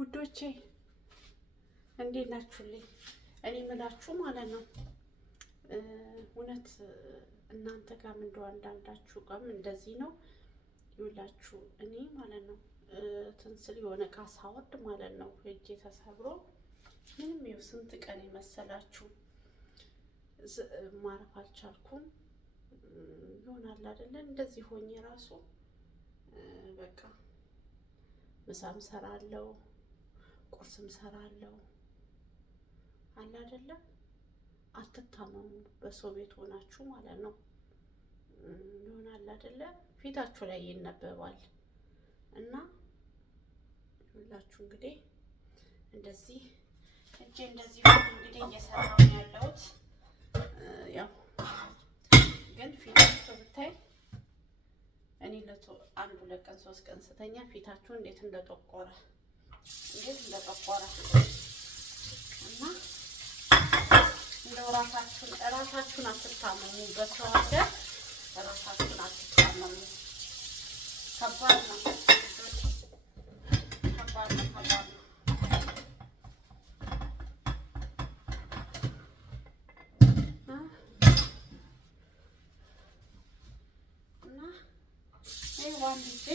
ውዶቼ እንዴት ናችሁልኝ? እኔ ምላችሁ ማለት ነው እውነት እናንተ ጋር እንደው አንዳንዳችሁ ጋርም እንደዚህ ነው ይውላችሁ። እኔ ማለት ነው ትንስል የሆነ ዕቃ ሳወርድ ማለት ነው እጄ ተሰብሮ ምንም ይኸው ስንት ቀን የመሰላችሁ ማረፍ አልቻልኩም። ይሆናል አይደለ? እንደዚህ ሆኜ ራሱ በቃ ምሳም ሰራለሁ ቁርስም ሰራለሁ አለ አይደለ? አትታመሙ በሰው ቤት ሆናችሁ ማለት ነው። ይሆናል አይደለ? ፊታችሁ ላይ ይነበባል። እና ሁላችሁ እንግዲህ እንደዚህ እጄ እንደዚህ እንግዲህ እየሰራሁ ነው ያለሁት። ያው ግን ፊታችሁ ብታይ እኔ አንድ ሁለት ቀን ሶስት ቀን ስተኛ ፊታችሁ እንዴት እንደጠቆረ እና እንደው ራሳችሁን አትታመሙ። በሰው ሀገር ራሳችሁን አትታመሙ። ከባድ ነው። እና ይህ በአንድ ጊዜ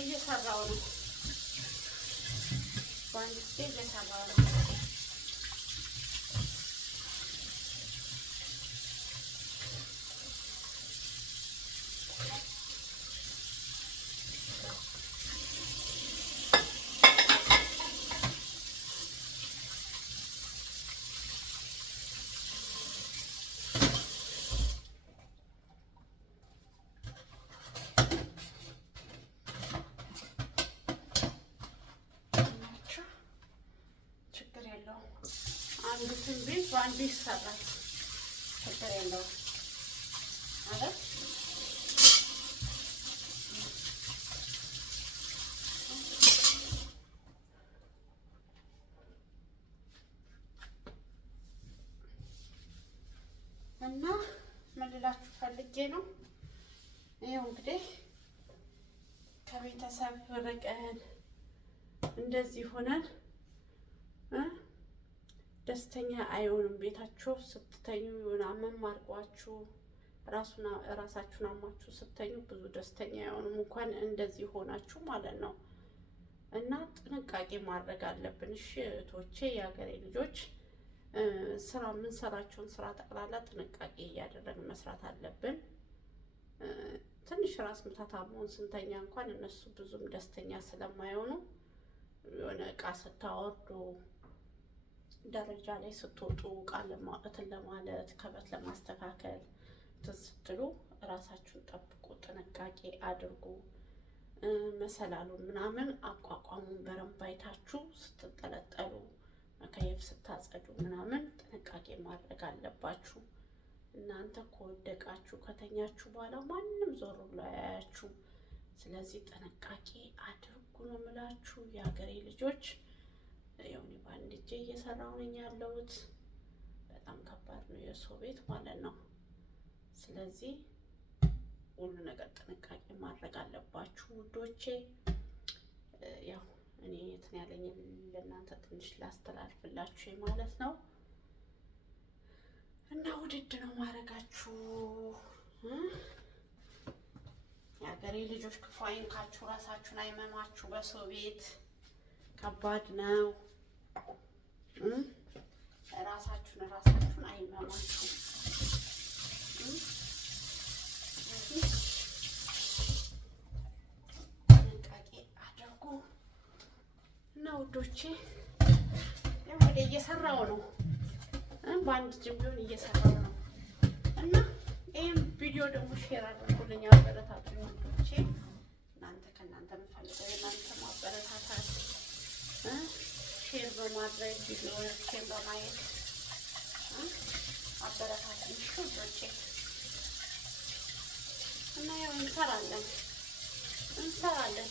እየሰራው ነው። አንዱን ቤት በአንዱ ይሰራል። ችግር የለውም አይደል? እና ምን ልላችሁ ፈልጌ ነው፣ ይኸው እንግዲህ ከቤተሰብ ርቀን እንደዚህ ሆነን ደስተኛ አይሆንም። ቤታችሁ ስትተኙ የሆነ አመም አድርጓችሁ ራሳችሁን አሟችሁ ስትተኙ ብዙ ደስተኛ አይሆንም፣ እንኳን እንደዚህ ሆናችሁ ማለት ነው። እና ጥንቃቄ ማድረግ አለብን። እሺ እህቶቼ፣ የሀገሬ ልጆች፣ የምንሰራቸውን ስራ ጠቅላላ ጥንቃቄ እያደረግን መስራት አለብን። ትንሽ ራስ ምታታሙን ስንተኛ እንኳን እነሱ ብዙም ደስተኛ ስለማይሆኑ የሆነ ዕቃ ስታወርዱ ደረጃ ላይ ስትወጡ ቃል ለማውጣትን ለማለት ከበት ለማስተካከል ስትሉ ራሳችሁን ጠብቁ፣ ጥንቃቄ አድርጉ። መሰላሉን ምናምን አቋቋሙን በረንብ አይታችሁ ስትጠለጠሉ መከየፍ ስታጸዱ ምናምን ጥንቃቄ ማድረግ አለባችሁ። እናንተ ከወደቃችሁ ከተኛችሁ በኋላ ማንም ዞር ብሎ አያያችሁ። ስለዚህ ጥንቃቄ አድርጉ ነው የምላችሁ የሀገሬ ልጆች። ያው እኔ በአንድ እጄ እየሰራሁ ነኝ ያለሁት። በጣም ከባድ ነው የሰው ቤት ማለት ነው። ስለዚህ ሁሉ ነገር ጥንቃቄ ማድረግ አለባችሁ ውዶቼ። ያው እኔ እንትን ያለኝ ለእናንተ ትንሽ ላስተላልፍላችሁ ማለት ነው። እና ውድድ ነው ማድረጋችሁ። የሀገሬ ልጆች ክፉ አይንካችሁ፣ ራሳችሁን አይመማችሁ። በሰው ቤት ከባድ ነው። ራሳችሁን አይመማችሁ። ጥንቃቄ አድርጉ እና ውዶቼ፣ ወደ እየሰራው ነው በአንድ ጅም ቢሆን እየሰራው ነው። እና ይህም ቪዲዮ ደግሞ ሼር አድርጉልኝ፣ አበረታቱኝ ውዶቼ። ከእናንተ የምፈልገው የእናንተ ማበረታታት፣ ሼር በማድረግ ቪዲዮዎችን በማየት አበረታቱኝ ውዶቼ። እና ያው እንሰራለን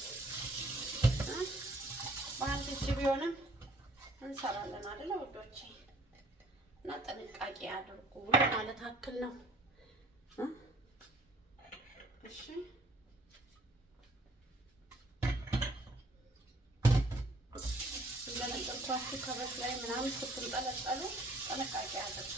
በአንድ እጅ ቢሆንም እንሰራለን አይደለ ውዶቼ? እና ጥንቃቄ አድርጉ ማለት አክል ነው። እሺ ገብቷችሁ ከበስ ላይ ምናምን ስትንጠለጠሉ ጥንቃቄ አድርጉ።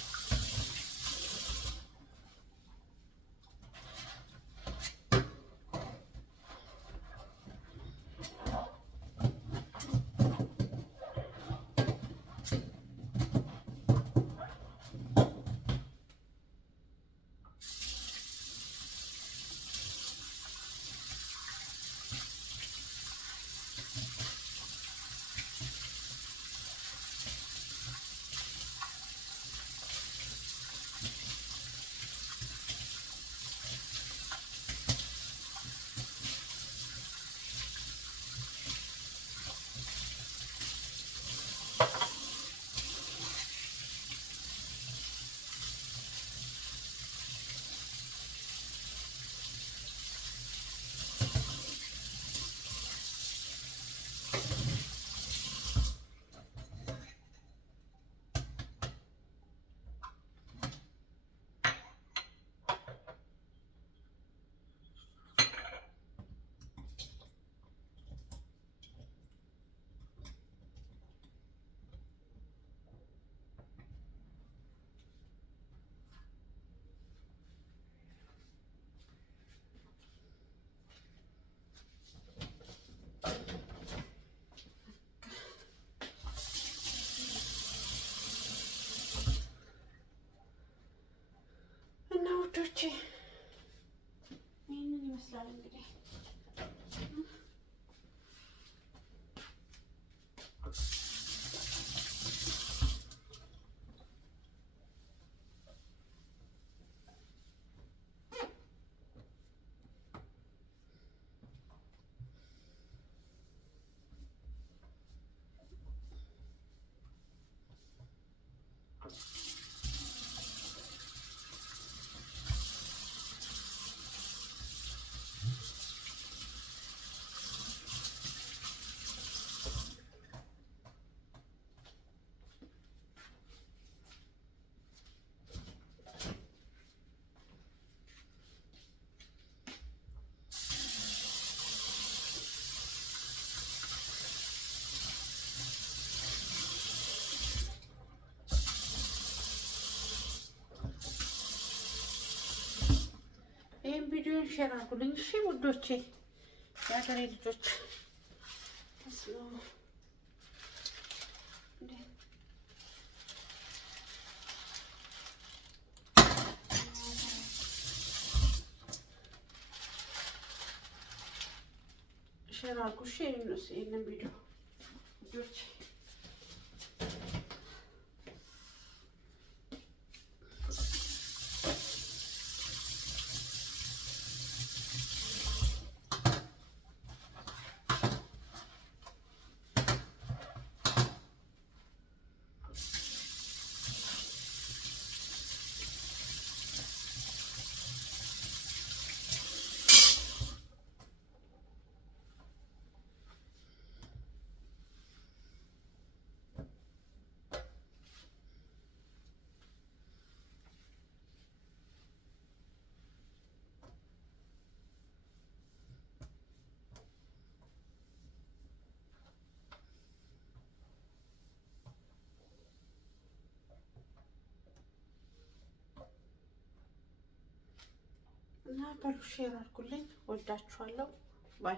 ውዶቼ ይህንን ይመስላል እንግዲህ ይህን ቪዲዮን ሼር አድርጉልኝ እሺ ውዶቼ፣ የሀገሬ ልጆች። ሼር አድርጉ እሺ ይህንን ቪዲዮ ልጆች። እና በሉ ሼር አድርጉልኝ። ወዳችኋለሁ። ባይ